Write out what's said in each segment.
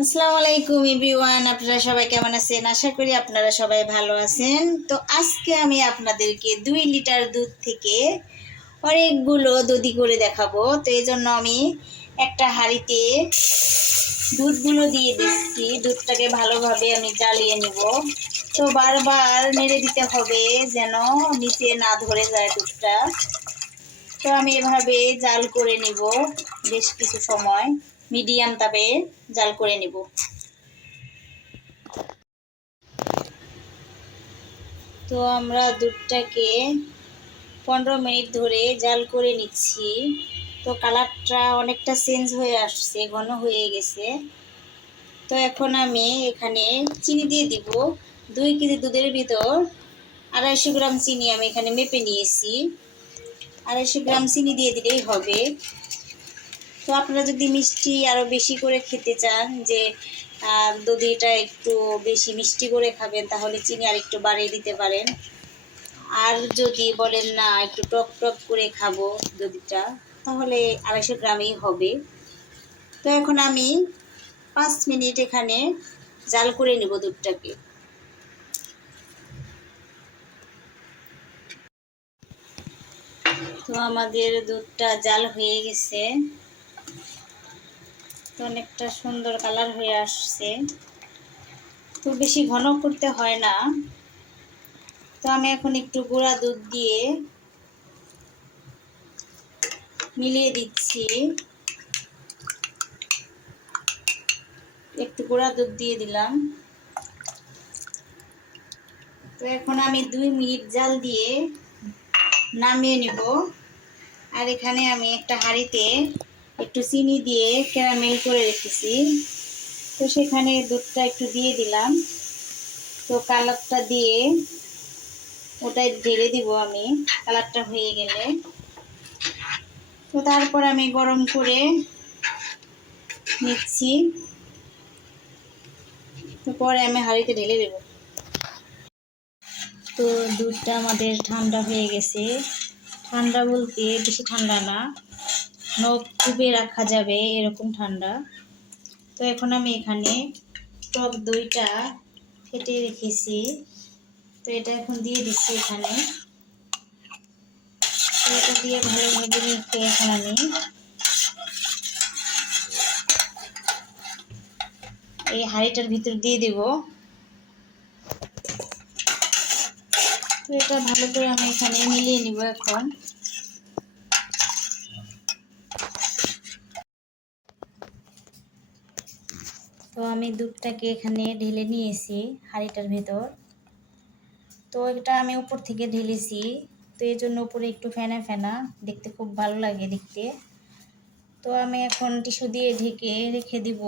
আসসালামু আলাইকুম এভরিওয়ান, আপনারা সবাই কেমন আছেন? আশা করি আপনারা সবাই ভালো আছেন। তো আজকে আমি আপনাদেরকে দুই লিটার দুধ থেকে অনেকগুলো দধি করে দেখাবো। তো এই জন্য আমি একটা হাঁড়িতে দুধগুলো দিয়ে দিচ্ছি। দুধটাকে ভালোভাবে আমি জ্বালিয়ে নেব। তো বারবার নেড়ে দিতে হবে যেন নিচে না ধরে যায় দুধটা। তো আমি এভাবে জাল করে নিব। বেশ কিছু সময় মিডিয়াম তাপে জাল করে নিব। তো আমরা দুধটাকে পনেরো মিনিট ধরে জাল করে নিচ্ছি। তো কালারটা অনেকটা চেঞ্জ হয়ে আসছে, ঘন হয়ে গেছে। তো এখন আমি এখানে চিনি দিয়ে দিব। দুই কেজি দুধের ভিতর আড়াইশো গ্রাম চিনি আমি এখানে মেপে নিয়েছি। আড়াইশো গ্রাম চিনি দিয়ে দিলেই হবে। তো আপনারা যদি মিষ্টি আরও বেশি করে খেতে চান, যে দধিটা একটু বেশি মিষ্টি করে খাবেন, তাহলে চিনি আর একটু বাড়িয়ে দিতে পারেন। আর যদি বলেন না, একটু টক টক করে খাব দধিটা, তাহলে আড়াইশো গ্রামই হবে। তো এখন আমি পাঁচ মিনিট এখানে জাল করে নেব দুধটাকে। তো আমাদের দুধটা জাল হয়ে গেছে। অনেকটা সুন্দর কালার হয়ে আসছে। তো বেশি ঘন করতে হয় না। তো আমি এখন একটু গুঁড়া দুধ দিয়ে মিলিয়ে দিচ্ছি। একটু গুঁড়া দুধ দিয়ে দিলাম। তো এখন আমি দুই মিনিট জাল দিয়ে নামিয়ে নেব। আর এখানে আমি একটা হাঁড়িতে একটু চিনি দিয়ে ক্যারামেল করে রেখেছি। তো সেখানে দুধটা একটু দিয়ে দিলাম। তো কালারটা দিয়ে ওটাই ঢেলে দিব আমি, কালারটা হয়ে গেলে। তো তারপর আমি গরম করে নিচ্ছি। তো পরে আমি হাঁড়িতে ঢেলে দেবো। তো দুধটা আমাদের ঠান্ডা হয়ে গেছে। ঠান্ডা বলতে বেশি ঠান্ডা না। নখ কুবে রাখা যাবে এরকম ঠান্ডা। তো এখন আমি এখানে টক দইটা ফেটে রেখেছি। তো এটা এখন দিয়ে দিচ্ছি এখানে। এটা দিয়ে ভালোভাবে মেখে এখন আমি। এই হাঁড়িটার ভিতর দিয়ে দিব। তো এটা ভালো করে আমি এখানে মিলিয়ে নিব এখন। তো আমি দুধটাকে এখানে ঢেলে নিয়েছি হাঁড়িটার ভেতর। তো এটা আমি উপর থেকে ঢেলেছি। তো এই জন্য উপরে একটু ফেনা ফেনা, দেখতে খুব ভালো লাগে দেখতে। তো আমি এখন টিস্যু দিয়ে ঢেকে রেখে দিব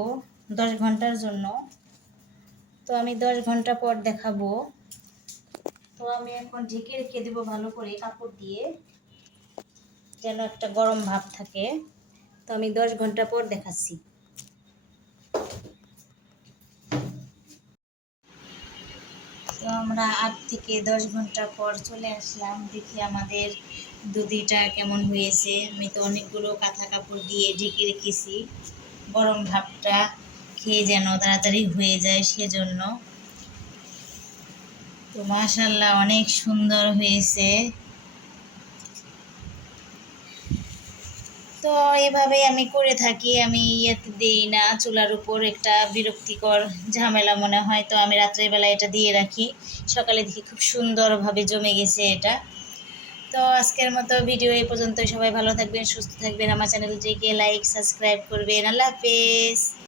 দশ ঘণ্টার জন্য। তো আমি দশ ঘণ্টা পর দেখাবো। তো আমি এখন ঢেকে রেখে দেবো ভালো করে কাপড় দিয়ে, যেন একটা গরম ভাব থাকে। তো আমি দশ ঘণ্টা পর দেখাচ্ছি। তো আমরা আট থেকে দশ ঘণ্টা পর চলে আসলাম। দেখি আমাদের দুধিটা কেমন হয়েছে। আমি তো অনেকগুলো কাঁথা কাপড় দিয়ে ঢেকে রেখেছি। গরম ভাবটা খেয়ে যেন তাড়াতাড়ি হয়ে যায় সেজন্য। তো মাশাল্লাহ অনেক সুন্দর হয়েছে। তো এভাবে আমি করে থাকি। আমি ইয়েতে দিই না, চুলার উপর একটা বিরক্তিকর ঝামেলা মনে হয়। তো আমি রাত্রেবেলা এটা দিয়ে রাখি। সকালে দেখি খুব সুন্দরভাবে জমে গেছে এটা। তো আজকের মতো ভিডিও এই পর্যন্ত সবাই ভালো থাকবেন, সুস্থ থাকবেন। আমার চ্যানেলটিকে লাইক সাবস্ক্রাইব করবেন। আল্লাহ হাফেজ।